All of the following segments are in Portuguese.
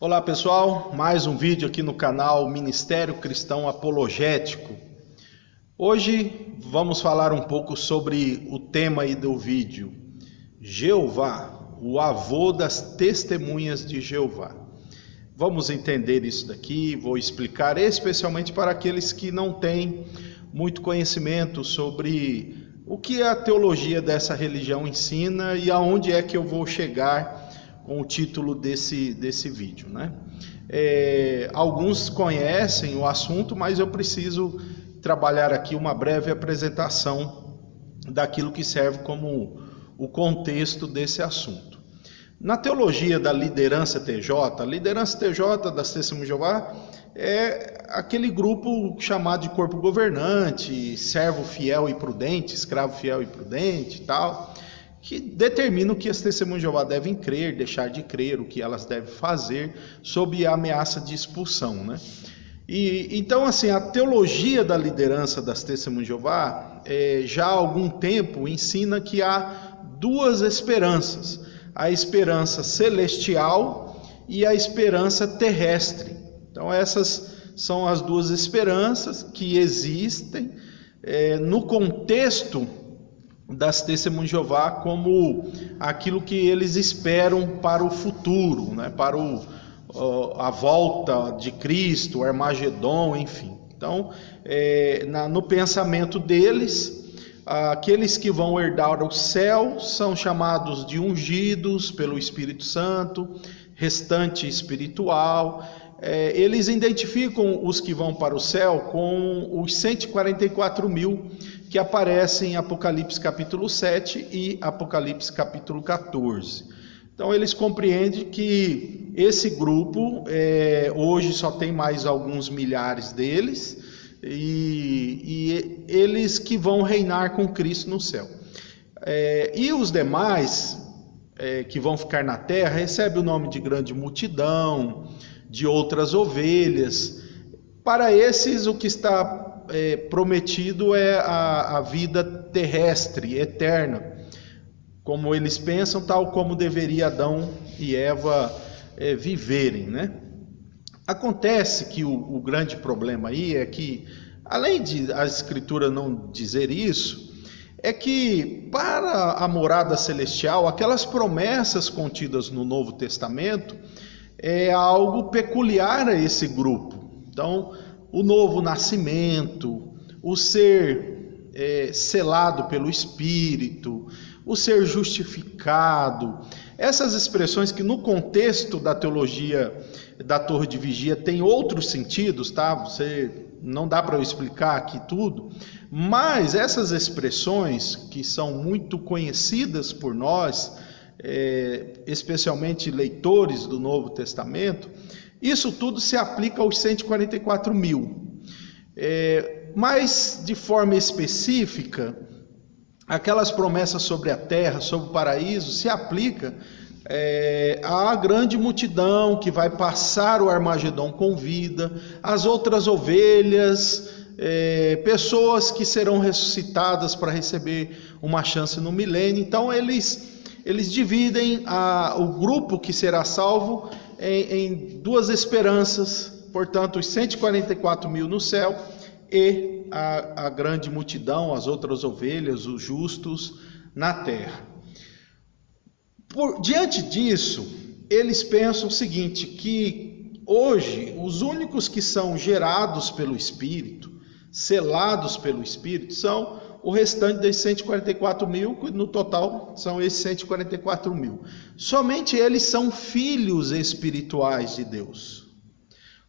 Olá pessoal, mais um vídeo aqui no canal Ministério Cristão Apologético. Hoje vamos falar um pouco sobre o tema aí do vídeo, Jeová, o avô das testemunhas de Jeová. Vamos entender isso daqui, vou explicar especialmente para aqueles que não têm muito conhecimento sobre o que a teologia dessa religião ensina e aonde é que eu vou chegar com o título desse vídeo, né? Alguns conhecem o assunto, mas eu preciso trabalhar aqui uma breve apresentação daquilo que serve como o contexto desse assunto. Na teologia da liderança TJ, a liderança TJ das Testemunhas de Jeová é aquele grupo chamado de corpo governante, servo fiel e prudente, escravo fiel e prudente e tal, que determina o que as testemunhas de Jeová devem crer, deixar de crer, o que elas devem fazer, sob a ameaça de expulsão, né? Então, assim, a teologia da liderança das testemunhas de Jeová, já há algum tempo, ensina que há duas esperanças, a esperança celestial e a esperança terrestre. Então, essas são as duas esperanças que existem no contexto das testemunhas de Jeová, como aquilo que eles esperam para o futuro, né? Para a volta de Cristo, o Armagedon, enfim. Então, no pensamento deles, aqueles que vão herdar o céu são chamados de ungidos pelo Espírito Santo, restante espiritual. Eles identificam os que vão para o céu com os 144 mil que aparecem em Apocalipse capítulo 7 e Apocalipse capítulo 14. Então eles compreendem que esse grupo, hoje só tem mais alguns milhares deles, e eles que vão reinar com Cristo no céu. E os demais, que vão ficar na terra, recebem o nome de grande multidão, de outras ovelhas. Para esses o que está prometido é a vida terrestre, eterna, como eles pensam, tal como deveria Adão e Eva viverem, né? Acontece que o grande problema aí é que, além de a Escritura não dizer isso, é que para a morada celestial, aquelas promessas contidas no Novo Testamento é algo peculiar a esse grupo. Então, o novo nascimento, o ser selado pelo Espírito, o ser justificado, essas expressões que no contexto da teologia da Torre de Vigia tem outros sentidos, tá? Não dá para eu explicar aqui tudo, mas essas expressões que são muito conhecidas por nós, especialmente leitores do Novo Testamento, isso tudo se aplica aos 144 mil. Mas de forma específica, aquelas promessas sobre a terra, sobre o paraíso, se aplica à grande multidão que vai passar o Armagedon com vida, as outras ovelhas, pessoas que serão ressuscitadas para receber uma chance no milênio. Então eles dividem o grupo que será salvo em duas esperanças, portanto, os 144 mil no céu e a grande multidão, as outras ovelhas, os justos na terra. Diante disso, eles pensam o seguinte, que hoje os únicos que são gerados pelo Espírito, selados pelo Espírito, são o restante dos 144 mil, no total são esses 144 mil. Somente eles são filhos espirituais de Deus.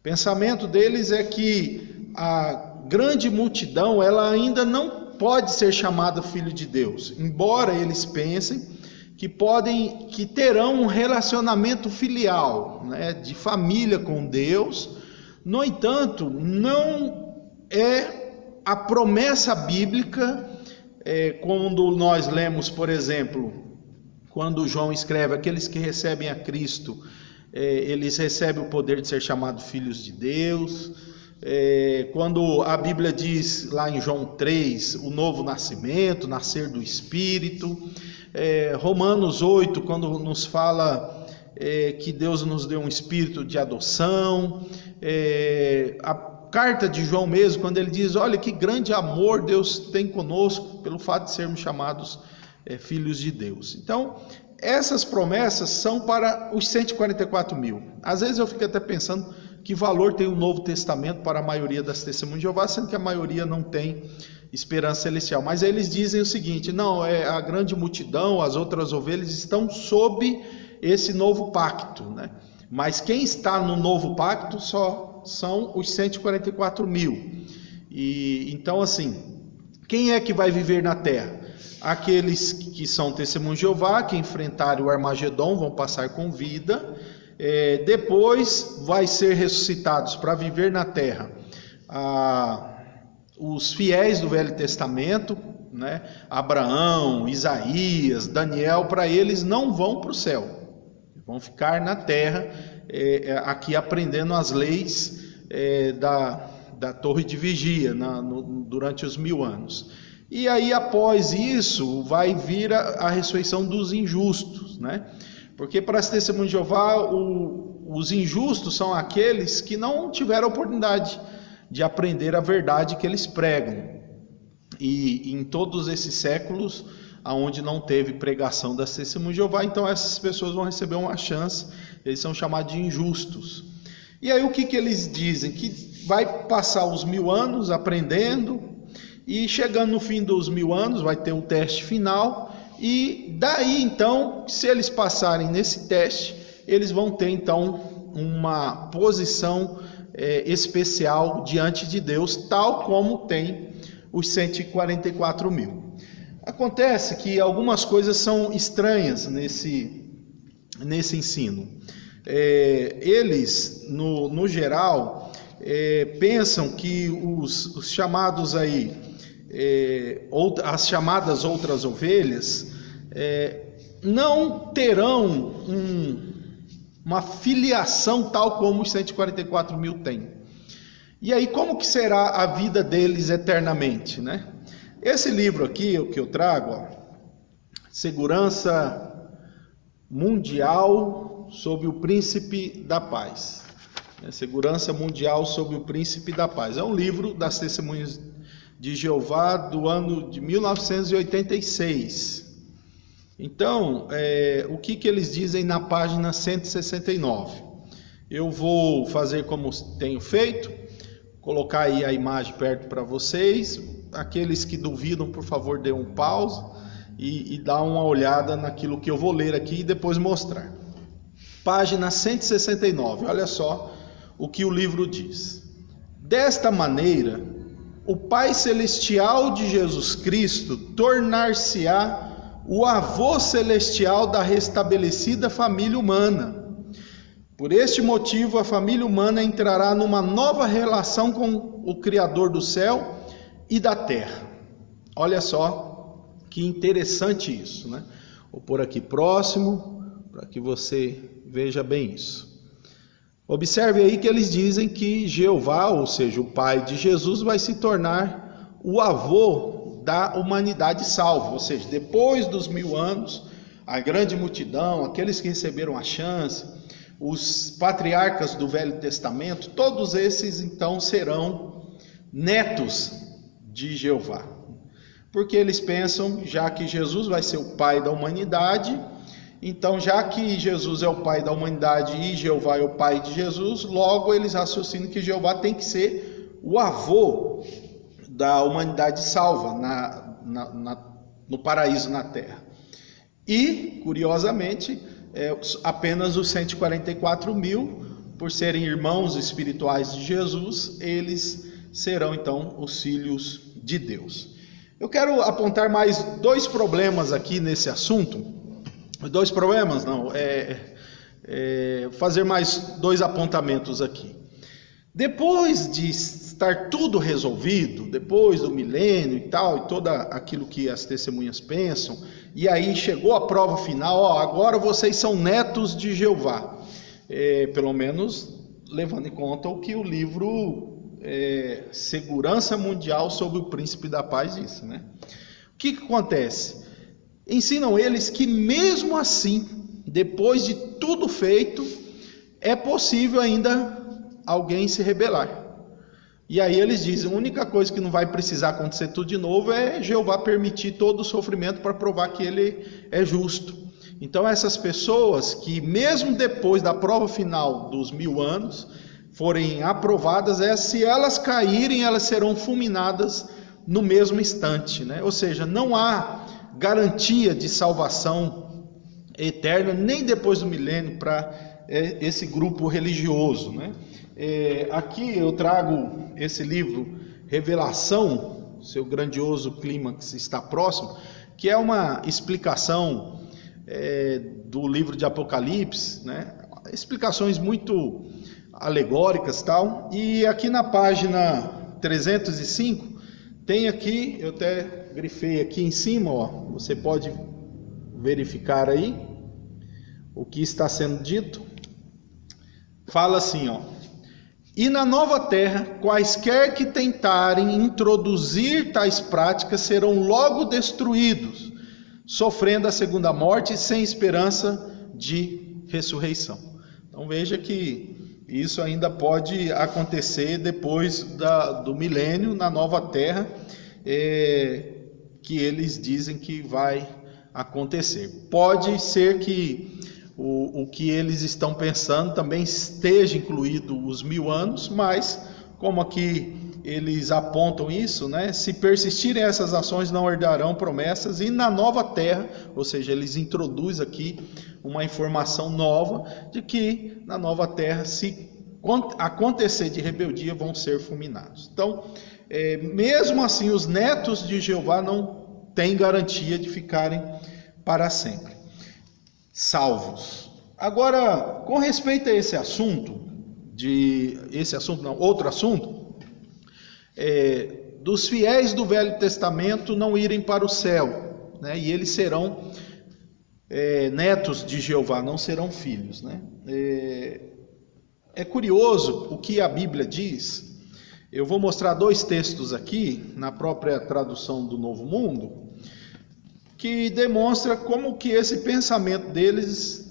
O pensamento deles é que a grande multidão, ela ainda não pode ser chamada filho de Deus, embora eles pensem que terão um relacionamento filial, né, de família com Deus. No entanto, não é a promessa bíblica, quando nós lemos, por exemplo, quando João escreve, aqueles que recebem a Cristo, eles recebem o poder de ser chamados filhos de Deus. Quando a Bíblia diz lá em João 3, o novo nascimento, nascer do Espírito. Romanos 8, quando nos fala que Deus nos deu um espírito de adoção, a carta de João mesmo, quando ele diz, olha que grande amor Deus tem conosco, pelo fato de sermos chamados filhos de Deus. Então, essas promessas são para os 144 mil. Às vezes eu fico até pensando que valor tem o Novo Testamento para a maioria das testemunhas de Jeová, sendo que a maioria não tem esperança celestial. Mas eles dizem o seguinte, não, a grande multidão, as outras ovelhas estão sob esse novo pacto, né? Mas quem está no novo pacto só são os 144 mil. E então, assim, quem é que vai viver na terra? Aqueles que são testemunhos de Jeová, que enfrentarem o Armagedon, vão passar com vida. Depois vai ser ressuscitados para viver na terra os fiéis do Velho Testamento, né? Abraão, Isaías, Daniel, para eles não vão para o céu, vão ficar na terra, aqui aprendendo as leis da torre de vigia durante os 1000 anos. E aí após isso vai vir a ressurreição dos injustos, né? Porque para as testemunhas de Jeová, os injustos são aqueles que não tiveram a oportunidade de aprender a verdade que eles pregam. E em todos esses séculos, onde não teve pregação das testemunhas de Jeová, então essas pessoas vão receber uma chance, eles são chamados de injustos. E aí o que eles dizem? Que vai passar os 1000 anos aprendendo, e chegando no fim dos 1000 anos, vai ter o teste final, e daí então, se eles passarem nesse teste, eles vão ter então uma posição especial diante de Deus, tal como tem os 144 mil. Acontece que algumas coisas são estranhas nesse ensino. Eles, no geral, pensam que os chamados aí, as chamadas outras ovelhas, não terão uma filiação tal como os 144 mil têm. E aí como que será a vida deles eternamente, né? Esse livro aqui, o que eu trago, Segurança Mundial sob o Príncipe da Paz. Segurança Mundial sob o Príncipe da Paz. É um livro das Testemunhas de Jeová do ano de 1986. Então, o que eles dizem na página 169? Eu vou fazer como tenho feito, colocar aí a imagem perto para vocês. Aqueles que duvidam, por favor, dê um pause e dá uma olhada naquilo que eu vou ler aqui e depois mostrar. Página 169, olha só o que o livro diz. Desta maneira, o Pai Celestial de Jesus Cristo tornar-se-á o avô celestial da restabelecida família humana. Por este motivo, a família humana entrará numa nova relação com o Criador do céu e da terra. Olha só que interessante isso, né? Vou pôr aqui próximo, para que você veja bem isso. Observe aí que eles dizem que Jeová, ou seja, o Pai de Jesus, vai se tornar o avô da humanidade salva, ou seja, depois dos 1000 anos, a grande multidão, aqueles que receberam a chance, os patriarcas do Velho Testamento, todos esses então serão netos de Jeová, porque eles pensam, já que Jesus vai ser o pai da humanidade, então já que Jesus é o pai da humanidade e Jeová é o pai de Jesus, logo eles raciocinam que Jeová tem que ser o avô da humanidade salva no paraíso na terra. E, curiosamente, apenas os 144 mil, por serem irmãos espirituais de Jesus, eles serão então os filhos de Deus. Eu quero apontar mais 2 problemas aqui nesse assunto. 2 problemas não, fazer mais 2 apontamentos aqui. Depois de estar tudo resolvido, depois do milênio e tal, e todo aquilo que as testemunhas pensam, e aí chegou a prova final, agora vocês são netos de Jeová, pelo menos levando em conta o que o livro Segurança Mundial sob o Príncipe da Paz diz, né? O que acontece? Ensinam eles que mesmo assim, depois de tudo feito, é possível ainda alguém se rebelar. E aí eles dizem, a única coisa que não vai precisar acontecer tudo de novo é Jeová permitir todo o sofrimento para provar que ele é justo. Então essas pessoas que mesmo depois da prova final dos 1000 anos, forem aprovadas, se elas caírem, elas serão fulminadas no mesmo instante, né? Ou seja, não há garantia de salvação eterna, nem depois do milênio, para esse grupo religioso, né? Aqui eu trago esse livro, Revelação, seu grandioso clímax está próximo, que é uma explicação do livro de Apocalipse, né? Explicações muito alegóricas, tal. E aqui na página 305 tem aqui, eu até grifei aqui em cima, ó, você pode verificar aí o que está sendo dito. Fala assim, ó: e na nova terra, quaisquer que tentarem introduzir tais práticas serão logo destruídos, sofrendo a segunda morte sem esperança de ressurreição. Então veja que isso ainda pode acontecer depois do milênio, na nova terra, que eles dizem que vai acontecer. Pode ser que o que eles estão pensando também esteja incluído os 1000 anos, mas como aqui eles apontam isso, né? Se persistirem essas ações, não herdarão promessas, e na nova terra, ou seja, eles introduzem aqui uma informação nova de que na nova terra, se acontecer de rebeldia, vão ser fulminados. Então, mesmo assim, os netos de Jeová não têm garantia de ficarem para sempre salvos. Agora, com respeito a outro assunto, dos fiéis do Velho Testamento não irem para o céu, né? E eles serão netos de Jeová, não serão filhos, né? É curioso o que a Bíblia diz. Eu vou mostrar 2 textos aqui, na própria tradução do Novo Mundo, que demonstra como que esse pensamento deles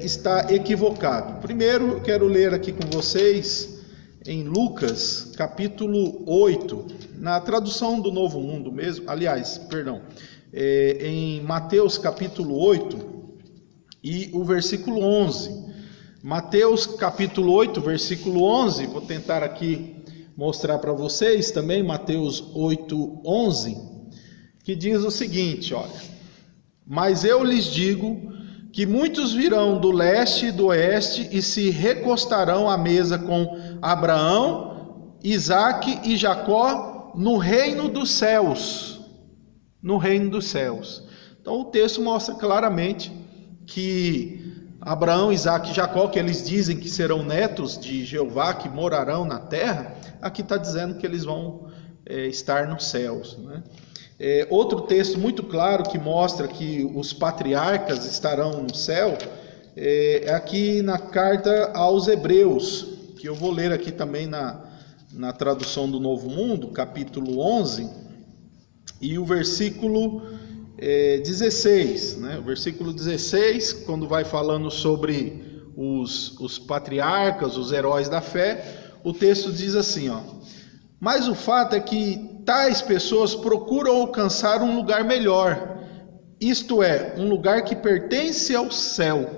está equivocado. Primeiro, eu quero ler aqui com vocês em Lucas, capítulo 8, na tradução do Novo Mundo mesmo, em Mateus, capítulo 8, e o versículo 11. Mateus, capítulo 8, versículo 11, vou tentar aqui mostrar para vocês também, Mateus 8, 11, que diz o seguinte, olha: mas eu lhes digo que muitos virão do leste e do oeste e se recostarão à mesa com Abraão, Isaque e Jacó no reino dos céus. No reino dos céus. Então o texto mostra claramente que Abraão, Isaque e Jacó, que eles dizem que serão netos de Jeová, que morarão na terra, aqui está dizendo que eles vão estar nos céus, né? Outro texto muito claro que mostra que os patriarcas estarão no céu é aqui na carta aos Hebreus, que eu vou ler aqui também na tradução do Novo Mundo, capítulo 11, e o versículo 16, né? O versículo 16, quando vai falando sobre os patriarcas, os heróis da fé, o texto diz assim, ó: mas o fato é que tais pessoas procuram alcançar um lugar melhor, isto é, um lugar que pertence ao céu.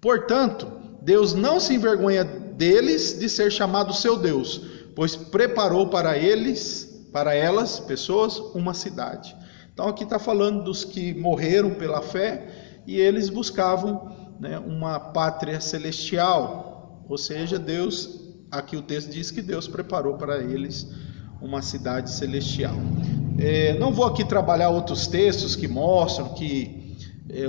Portanto, Deus não se envergonha deles de ser chamado seu Deus, pois preparou para elas, pessoas, uma cidade. Então aqui está falando dos que morreram pela fé e eles buscavam, né, uma pátria celestial, ou seja, Deus, aqui o texto diz que Deus preparou para eles uma cidade celestial. Não vou aqui trabalhar outros textos que mostram que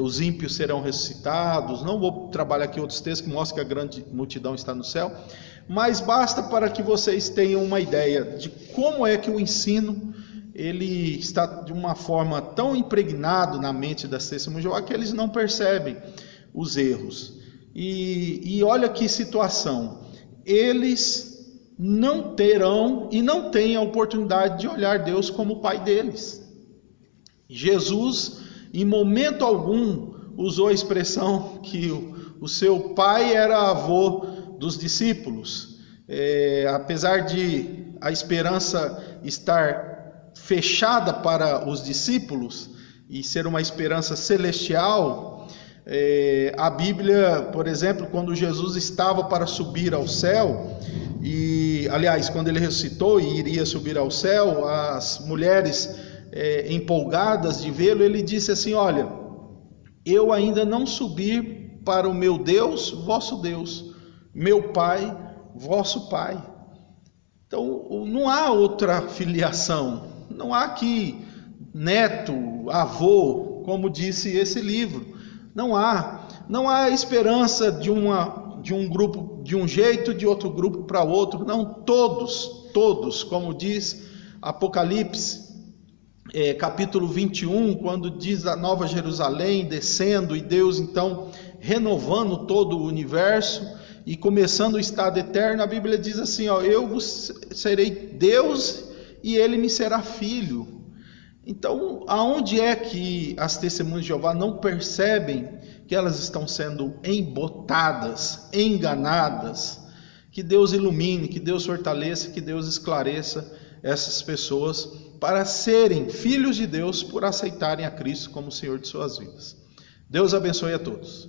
os ímpios serão ressuscitados, não vou trabalhar aqui outros textos que mostram que a grande multidão está no céu, mas basta para que vocês tenham uma ideia de como é que o ensino ele está de uma forma tão impregnado na mente das testemunhas de Jeová que eles não percebem os erros. E olha que situação, eles não terão e não têm a oportunidade de olhar Deus como o Pai deles. Jesus, em momento algum, usou a expressão que o seu pai era avô dos discípulos. Apesar de a esperança estar fechada para os discípulos e ser uma esperança celestial, a Bíblia, por exemplo, quando Jesus estava para subir ao céu, aliás, quando ele ressuscitou e iria subir ao céu, as mulheres empolgadas de vê-lo, ele disse assim: olha, eu ainda não subi para o meu Deus, vosso Deus, meu Pai, vosso Pai. Então, não há outra filiação, não há aqui neto, avô, como disse esse livro. Não há esperança de um grupo de um jeito, de outro grupo para outro. Não, todos, como diz Apocalipse, capítulo 21, quando diz a Nova Jerusalém descendo e Deus então renovando todo o universo e começando o estado eterno, a Bíblia diz assim: eu serei Deus e ele me será filho. Então, aonde é que as testemunhas de Jeová não percebem que elas estão sendo embotadas, enganadas? Que Deus ilumine, que Deus fortaleça, que Deus esclareça essas pessoas para serem filhos de Deus por aceitarem a Cristo como Senhor de suas vidas. Deus abençoe a todos.